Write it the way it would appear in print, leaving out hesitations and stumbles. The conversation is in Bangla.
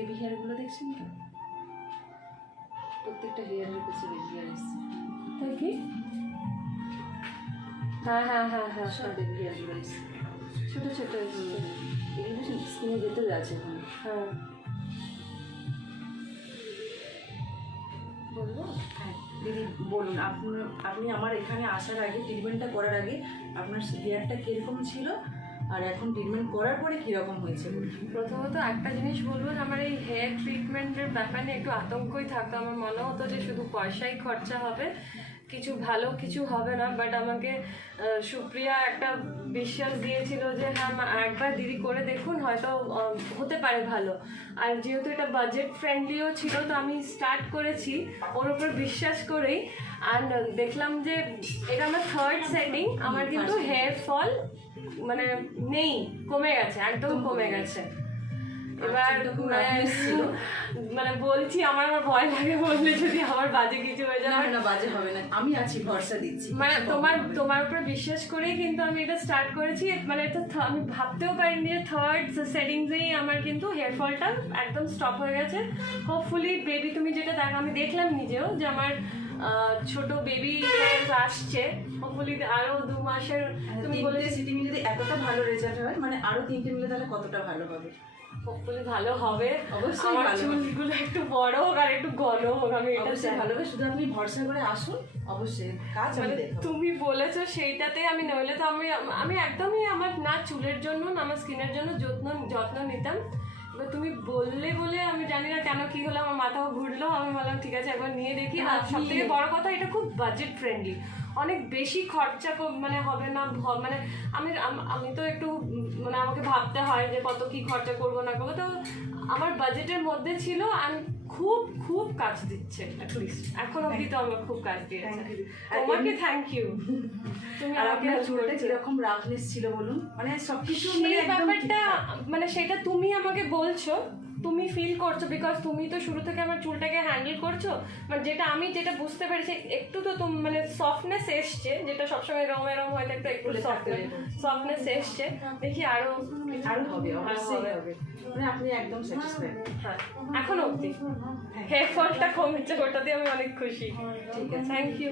বেবি হেয়ারগুলো দেখছেন তো, প্রত্যেকটা হেয়ারের কাছে বেবি হেয়ার এসছে। তাই কি? হ্যাঁ হ্যাঁ হ্যাঁ হ্যাঁ, সব বেবি হেয়ারগুলো এসছে, ছোটো ছোটো এসছে। এগুলো স্কিনের ভেতরে আছে এখন। হ্যাঁ বলবো? হ্যাঁ দিদি বলুন, আপনি আমার এখানে আসার আগে, ট্রিটমেন্টটা করার আগে আপনার হেয়ারটা কীরকম ছিল আর এখন ট্রিটমেন্ট করার পরে কীরকম হয়েছে? প্রথমত একটা জিনিস বলবো যে আমার এই হেয়ার ট্রিটমেন্টের ব্যাপারে একটু আতঙ্কই থাকতো। আমার মনে হতো যে শুধু পয়সাই খরচা হবে, কিছু ভালো কিছু হবে না। বাট আমাকে সুপ্রিয়া একটা বিশ্বাস দিয়েছিল যে হ্যাঁ একবার দিদি করে দেখুন, হয়তো হতে পারে ভালো। আর যেহেতু এটা বাজেট ফ্রেন্ডলিও ছিল, তো আমি স্টার্ট করেছি ওর উপর বিশ্বাস করেই। আর দেখলাম যে এটা আমার 3rd সেটিং, আমার কিন্তু হেয়ার ফল মানে নেই, কমে গেছে, একদম কমে গেছে। এবার মানে বলছি আমার ভয় লাগে বললে যদি আমার বাজে কিছু হয়ে যায়। না বাজে হবে না, আমি আছি, ভরসা দিচ্ছি। মানে তোমার উপরে বিশ্বাস করেই কিন্তু আমি এটা স্টার্ট করেছি। মানে এটা আমি ভাবতেও পারিনি যে 3rd সেটিংসেই আমার কিন্তু হেয়ার ফলটা একদম স্টপ হয়ে গেছে। হোপফুলি বেবি, তুমি যেটা দেখো, আমি দেখলাম নিজেও যে আমার ছোট বেবি আসছে। হোপফুলি আরো 2 মাসের, তুমি বলে সিটিং যদি এতটা ভালো রেজাল্ট হয়, মানে আরো 3টে মিলে তাহলে কতটা ভালো হবে? হোপফুলি ভালো হবে। অবশ্যই আমার ভালো চুলগুলো একটু বড় হোক আর একটু ঘন হোক, আমি এটা অবশ্যই ভালো হবে। শুধু আপনি ভরসা করে আসুন, অবশ্যই কাজ আমি মানে দেখাবো। তুমি বলেছো সেইটাতে আমি, নইলে তো আমি একদমই আমার না চুলের জন্য না আমার স্কিনের জন্য যত্ন নিতাম। এবার তুমি বললে বলে আমি জানি না কেন কি হলো, আমার মাথাও ঘুরলো। আমি বললাম ঠিক আছে একবার নিয়ে দেখি। আর সব থেকে বড় কথা, এটা খুব বাজেট ফ্রেন্ডলি, অনেক বেশি খরচা মানে হবে না। মানে আমি তো একটু মানে আমাকে ভাবতে হয় যে কত কি খরচা করবো না করবো, তো আমার বাজেটের মধ্যে ছিল। আমি খুব খুব কাজ দিচ্ছে, অ্যাটলিস্ট এখন অবধি তো আমার খুব কাজ দিয়েছে। তোমাকে থ্যাংক ইউ। তুমি আর আমাকে আপনার চুলটা কিরকম রাফনেস ছিল বলুন, মানে সবকিছু সেই ব্যাপারটা মানে সেটা তুমি আমাকে বলছো, তুমি ফিল করছো, বিকজ তুমি তো শুরু থেকে আমার চুলটাকে হ্যান্ডেল করছো। মানে যেটা বুঝতে পেরেছি, একটু তো মানে সফটনেস এসছে, যেটা সবসময় রং হয়ে থাকতো, একটু সফটনেস এসছে। দেখি আরো হবে, অবশ্যই হবে। মানে আপনি একদম স্যাটিসফাইড? হ্যাঁ, এখনো অবধি হেয়ার ফলটা কমেছে, ওটাতে আমি অনেক খুশি। ঠিক আছে, থ্যাংক ইউ।